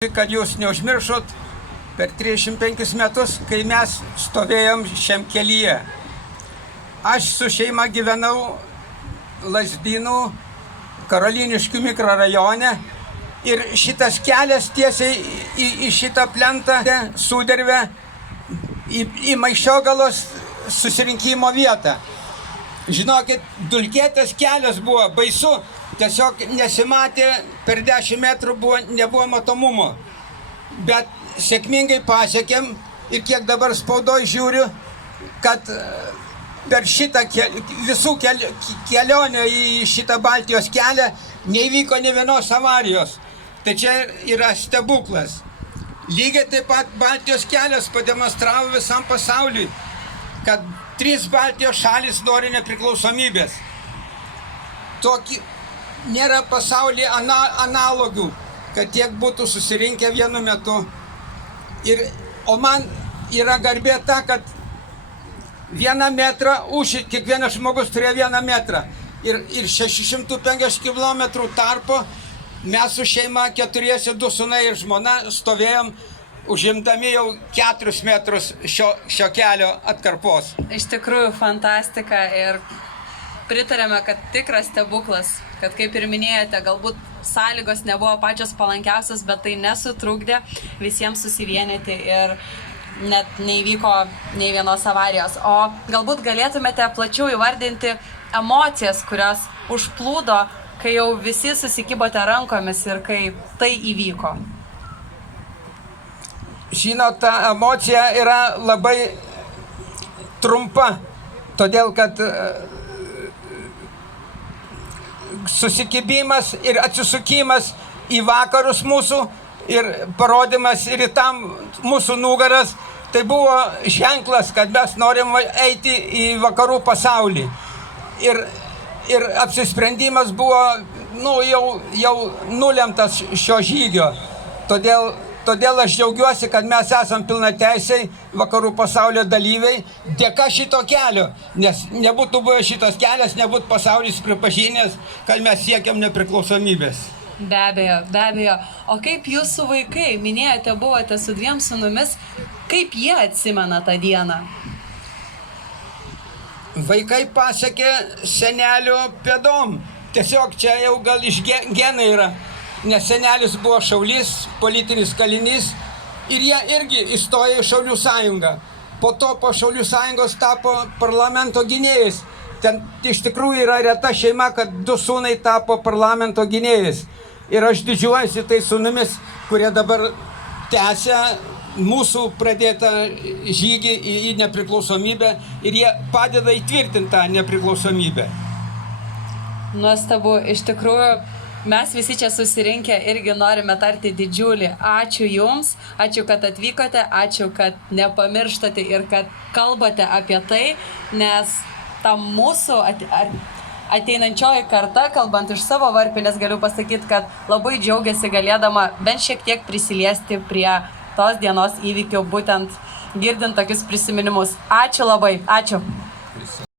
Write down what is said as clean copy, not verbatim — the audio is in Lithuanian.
Kad jūs neužmiršot per 35 metus, kai mes stovėjom šiam kelyje. Aš su šeima gyvenau Lazdynų Karoliniškių mikrorajone ir šitas kelias tiesiai į šitą plentą sudervę į Maišiogalos susirinkimo vietą. Žinokit, dulkėtas kelias buvo baisu, tiesiog nesimatė, per 10 metrų nebuvo matomumo. Bet sėkmingai pasiekėm ir kiek dabar spaudoj žiūriu, kad per šitą visų kelionę į šitą Baltijos kelią neįvyko nė vienos avarijos. Tai čia yra stebuklas. Lygiai taip pat Baltijos kelias pademonstravo visam pasauliui, kad 3 Baltijos šalys nori nepriklausomybės. Nėra pasaulyje analogų, kad tiek būtų susirinkę vienu metu. O man yra garbė ta, kad 1 metrą, kiekvienas žmogus turėjo 1 metrą. Ir 650 km tarpo mes su šeima 4, 2 sūnai ir žmona stovėjom, užimdami jau 4 metrus šio kelio atkarpos. Iš tikrųjų fantastika ir pritarėme, kad tikras stebuklas, kad kaip ir minėjote, galbūt sąlygos nebuvo pačios palankiausios, bet tai nesutrukdė visiems susivienyti ir net neįvyko nei vienos avarijos. O galbūt galėtumėte plačiau įvardinti emocijas, kurios užplūdo, kai jau visi susikibote rankomis ir kai tai įvyko. Žinot, ta emocija yra labai trumpa, todėl kad susikibimas ir atsisukimas į vakarus mūsų ir parodimas ir į tam mūsų nugaras, tai buvo ženklas, kad mes norim eiti į vakarų pasaulį. Ir apsisprendimas buvo jau nulemtas šio žygio. Todėl aš džiaugiuosi, kad mes esam pilnateisiai vakarų pasaulio dalyviai dėka šito kelio, nes nebūtų buvę šitas kelias, nebūtų pasaulis pripažinęs, kad mes siekiam nepriklausomybės. Be abejo. O kaip jūsų vaikai, minėjote, buvote su 2 sūnumis, kaip jie atsimena tą dieną? Vaikai pasiekė senelio pėdom. Tiesiog čia jau gal iš genai yra. Nes senelis buvo šaulys, politinis kalinys ir jie irgi įstojo į Šaulių sąjungą. Po to po Šaulių sąjungos tapo parlamento gynėjais. Ten iš tikrųjų yra reta šeima, kad 2 sūnai tapo parlamento gynėjais. Ir aš didžiuojuosi tais sūnumis, kurie dabar tęsia mūsų pradėtą žygį į nepriklausomybę ir jie padeda įtvirtinti tą nepriklausomybę. Nuostabu, iš tikrųjų. Mes visi čia susirinkę irgi norime tarti didžiulį ačiū Jums, ačiū, kad atvykote, ačiū, kad nepamirštate ir kad kalbate apie tai, nes ta mūsų ateinančioji karta, kalbant iš savo varpinės, galiu pasakyti, kad labai džiaugiasi galėdama bent šiek tiek prisiliesti prie tos dienos įvykių, būtent girdint tokius prisiminimus. Ačiū labai, ačiū.